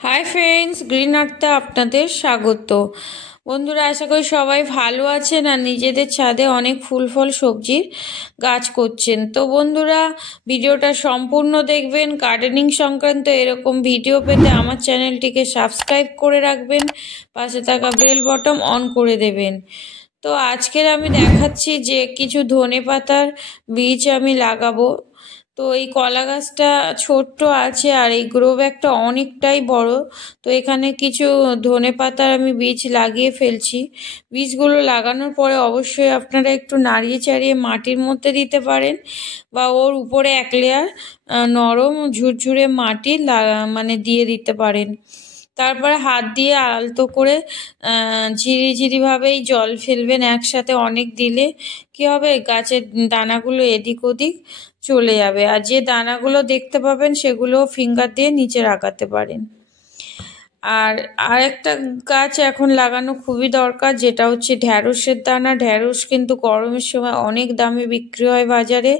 Hi friends, green আর্থে আপনাদের স্বাগত। বন্ধুরা, আশা করি সবাই ভালো আছেন আর নিজেদের ছাদে অনেক ফুল ফল সবজির গাছ করছেন। তো বন্ধুরা, ভিডিওটা সম্পূর্ণ দেখবেন। গার্ডেনিং সংক্রান্ত এরকম ভিডিও পেতে আমার চ্যানেলটিকে সাবস্ক্রাইব করে রাখবেন, পাশে থাকা বেল বটন অন করে দেবেন। তো আজকের আমি দেখাচ্ছি যে কিছু ধনেপাতার বীজ আমি লাগাবো। তো এই কলা গাছটা ছোট্ট আছে আর এই গ্রো ব্যাগটা অনেকটাই বড়। তো এখানে কিছু ধনেপাতার আমি বীজ লাগিয়ে ফেলছি। বীজগুলো লাগানোর পরে অবশ্যই আপনারা একটু নাড়িয়ে চাড়িয়ে মাটির মধ্যে দিতে পারেন, বা ওর উপরে এক লেয়ার নরম ঝুরঝুরে মাটি মানে দিয়ে দিতে পারেন। তারপরে হাত দিয়ে আলতো করে ঝিরিঝিরিভাবেই জল ফেলবেন। একসাথে অনেক দিলে কি হবে, গাছের দানাগুলো এদিক ওদিক চলে যাবে, আর যে দানাগুলো দেখতে পাবেন সেগুলো ফিঙ্গার দিয়ে নিচে রাখাতে পারেন। আর একটা গাছ এখন লাগানো খুবই দরকার, যেটা হচ্ছে ঢ্যাঁড়সের দানা। ঢ্যাঁড়স কিন্তু গরমের সময় অনেক দামে বিক্রি হয় বাজারে।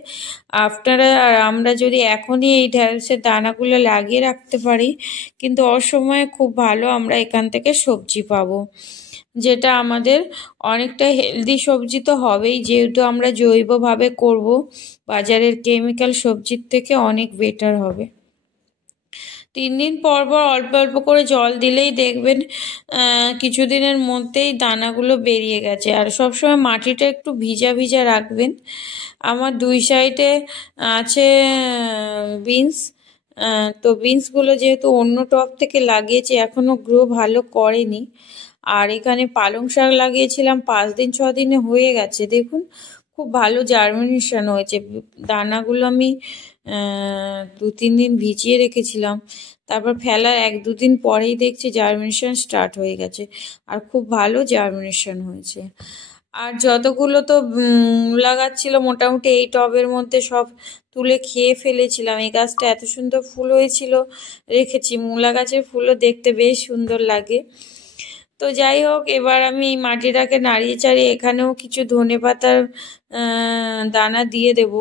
আপনারা আর আমরা যদি এখনই এই ঢ্যাঁড়সের দানাগুলো লাগিয়ে রাখতে পারি, কিন্তু অসময়ে খুব ভালো আমরা এখান থেকে সবজি পাবো, যেটা আমাদের অনেকটা হেলদি সবজি তো হবেই, যেহেতু আমরা জৈবভাবে করব। বাজারের কেমিক্যাল সবজির থেকে অনেক বেটার হবে। 3 দিন পর পর অল্প অল্প করে জল দিলেই দেখবেন কিছুদিনের মধ্যেই দানাগুলো বেরিয়ে গেছে। আর সবসময় মাটিটা একটু ভিজা ভিজা রাখবেন। আমার 2 সাইডে আছে বিনস। তো বিনসগুলো যেহেতু অন্য টব থেকে লাগিয়েছি, এখনো গ্রো ভালো করেনি। আর এখানে পালং শাক লাগিয়েছিলাম, 5 দিন 6 দিনে হয়ে গেছে। দেখুন, খুব ভালো জার্মিনেশন হয়েছে। দানাগুলো আমি 2-3 দিন ভিজিয়ে রেখেছিলাম, তারপর ফেলার 1-2 দিন পরেই দেখছি জার্মিনেশন স্টার্ট হয়ে গেছে, আর খুব ভালো জার্মিনেশন হয়েছে। আর যতগুলো তো লাগাচ্ছিল মোটামুটি এই টবের মধ্যে সব তুলে খেয়ে ফেলেছিলাম। এই গাছটা এত সুন্দর ফুল হয়েছিল, রেখেছি। মূলা গাছের ফুলও দেখতে বেশ সুন্দর লাগে। তো যাই হোক, এবার আমি এই মাটিটাকে নাড়িয়ে চাড়িয়ে এখানেও কিছু ধনেপাতার দানা দিয়ে দেব,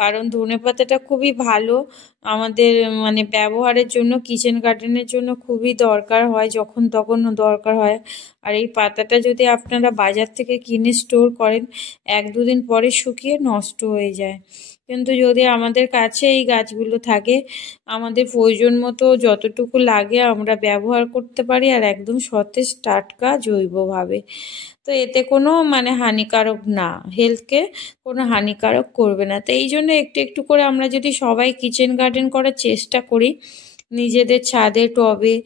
কারণ ধনেপাতাটা খুবই ভালো আমাদের মানে ব্যবহারের জন্য, কিচেন গার্ডেনের জন্য খুবই দরকার হয়, যখন তখন দরকার হয়। আর এই পাতাটা যদি আপনারা বাজার থেকে কিনে স্টোর করেন, 1-2 দিন পরে শুকিয়ে নষ্ট হয়ে যায়। কিন্তু যদি আমাদের কাছে এই গাছগুলো থাকে, আমাদের প্রয়োজন মতো যতটুকু লাগে আমরা ব্যবহার করতে পারি, আর একদম সতেজ টাটকা জৈবভাবে। তো এতে কোনো মানে হানিকারক না, হেলথকে কোনো হানিকারক করবে না। তো এই জন্য একটু একটু করে আমরা যদি সবাই কিচেন গার্ডেন করার চেষ্টা করি নিজেদের ছাদে, টবে,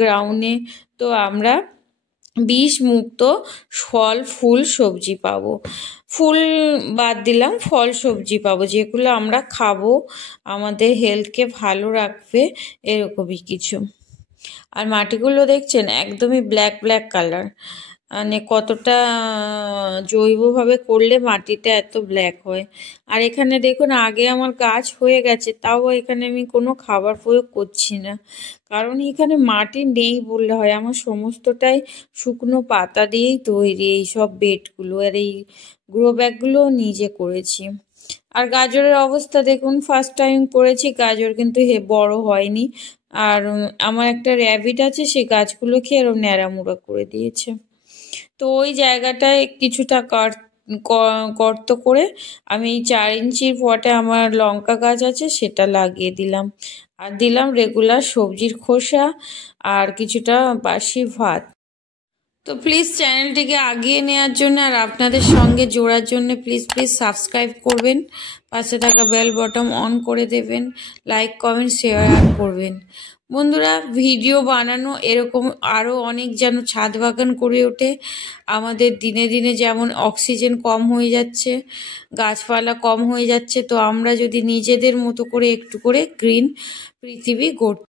গ্রাউন্ডে, তো আমরা বিষ মুক্ত ফল ফুল সবজি পাবো। ফুল বাদ দিলাম, ফল সবজি পাবো, যেগুলো আমরা খাবো, আমাদের হেলথকে ভালো রাখবে, এরকমই কিছু। আর মাটিগুলো দেখছেন একদমই ব্ল্যাক ব্ল্যাক কালার, মানে কতটা জৈবভাবে করলে মাটিটা এত ব্ল্যাক হয়। আর এখানে দেখুন, আগে আমার গাছ হয়ে গেছে, তাও এখানে আমি কোনো খাবার প্রয়োগ করছি না, কারণ এখানে মাটি নেই বললে হয়। আমার সমস্তটাই শুকনো পাতা দিয়েই তৈরি এই সব বেডগুলো, আর এই গ্রো ব্যাগগুলো নিজে করেছি। আর গাজরের অবস্থা দেখুন, ফার্স্ট টাইম করেছি, গাজর কিন্তু বড় হয়নি। আর আমার একটা র্যাবিট আছে, সে গাছগুলো খেয়ে আরো ন্যাড়ামুড়া করে দিয়েছে। তো ওই জায়গাটায় কিছুটা গর্ত করে আমি এই 4 ইঞ্চির পটে আমার লঙ্কা গাছ আছে, সেটা লাগিয়ে দিলাম। আর দিলাম রেগুলার সবজির খোসা আর কিছুটা বাসি ভাত। তো প্লিজ চ্যানেলটিকে আগিয়ে নেওয়ার জন্য আর আপনাদের সঙ্গে জোড়ার জন্য প্লিজ সাবস্ক্রাইব করবেন, পাশে থাকা বেল বটন অন করে দেবেন, লাইক কমেন্ট শেয়ার করবেন। বন্ধুরা, ভিডিও বানানো এরকম আরও অনেক যেন ছাদ বাগান করে ওঠে। আমাদের দিনে দিনে যেমন অক্সিজেন কম হয়ে যাচ্ছে, গাছপালা কম হয়ে যাচ্ছে, তো আমরা যদি নিজেদের মতো করে একটু করে গ্রিন পৃথিবী গড়তে